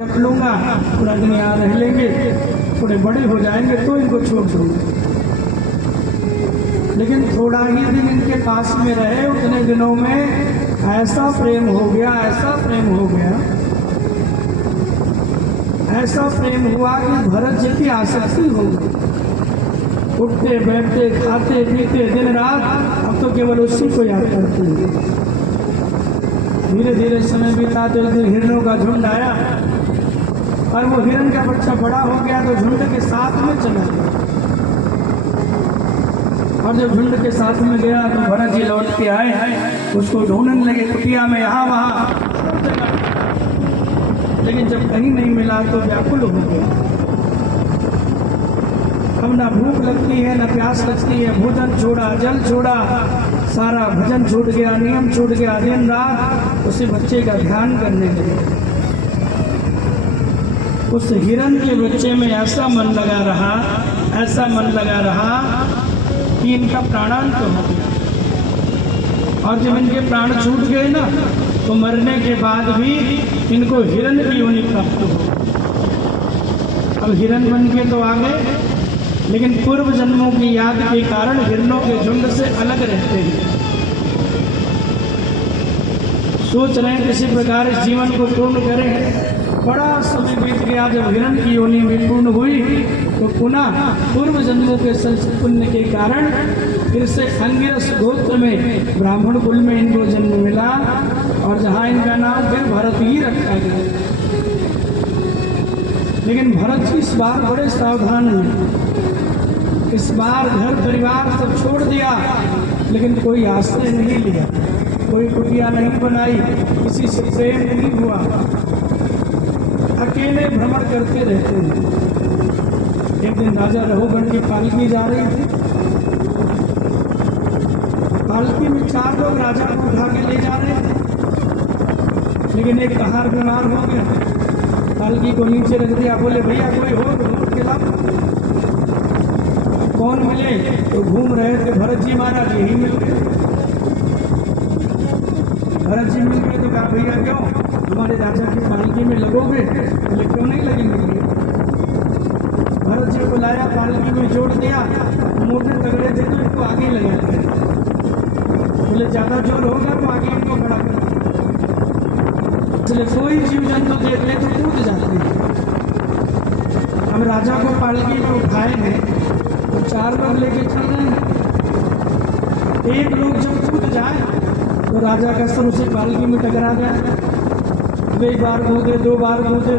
रख लूंगा, पूरा दिन यहाँ रह लेंगे, थोड़े बड़े हो जाएंगे तो इनको छोड़ दूंगा। लेकिन थोड़ा ही दिन इनके पास में रहे, उतने दिनों में ऐसा प्रेम हो गया, ऐसा प्रेम हो गया, ऐसा प्रेम हुआ कि भरत जी की आसक्ति हो गई। उठते बैठते खाते पीते दिन रात अब तो केवल उसी को याद करते हैं। धीरे धीरे समय बीता तो एक दिन हिरणों का झुंड आया और वो हिरण का बच्चा बड़ा हो गया तो झुंड के साथ में चला गया। और जब झुंड के साथ में गया तो भरत जी लौट के आए, उसको ढूंढने लगे कुटिया में, यहाँ वहाँ सब जगह, लेकिन जब कहीं नहीं मिला तो व्याकुल हो गए। अब ना भूख लगती है, ना प्यास लगती है, भोजन छोड़ा, जल छोड़ा, सारा भजन छूट गया, नियम छूट गया। दिन रात उसी बच्चे का ध्यान करने लगे। उस हिरण के बच्चे में ऐसा मन लगा रहा, ऐसा मन लगा रहा कि इनका प्राणांत हो गया। और जब इनके प्राण छूट गए ना तो मरने के बाद भी इनको हिरण की योनि प्राप्त हो। अब हिरण बन के तो आ गए, लेकिन पूर्व जन्मों की याद के कारण हिरणों के झुंड से अलग रहते हैं। सोच रहे हैं किसी प्रकार इस जीवन को पूर्ण करें। बड़ा समय बीत गया, जब हिरण की योनि में पूर्ण हुई तो पुनः पूर्व जन्मों के संचित पुण्य के कारण फिर से अंगिरस गोत्र में ब्राह्मण कुल में इनको जन्म मिला और जहाँ इनका नाम फिर भरत ही रखा गया। लेकिन भरत जी इस बार बड़े सावधान हैं। इस बार घर परिवार सब छोड़ दिया, लेकिन कोई आश्रय नहीं लिया, कोई कुटिया नहीं बनाई, किसी से प्रेम नहीं हुआ, अकेले भ्रमण करते रहते हैं। एक दिन राजा रघुगण की पालकी जा रही थी। पालकी में 4 लोग राजा को उठा के ले जा रहे थे, लेकिन एक कहार बीमार हो गया, पालकी को नीचे रख दिया। बोले भैया कोई हो तो खिलाओ। कौन मिले तो घूम रहे थे भरत जी महाराज, यही मिल गए। भरत जी मिल गए तो कहा भैया क्यों हमारे राजा की पालकी में लगोगे? बोले क्यों नहीं लगेंगे। भरत जी को लाया, पालकी में जोड़ दिया, मोटे तगड़े थे तो इनको आगे लगा दिया। बोले ज्यादा जोर होगा तो आगे इनको खड़ा कर। इसलिए कोई जीव जंतु देख ले तो कूद जाते हैं। हम राजा को पालकी में उठाए हैं तो 4 लोग लेके चल रहे हैं। एक लोग जब कूद जाए तो राजा का सर उसे पालकी में टकरा जाए। 1 बार कूदे, 2 बार कूदे,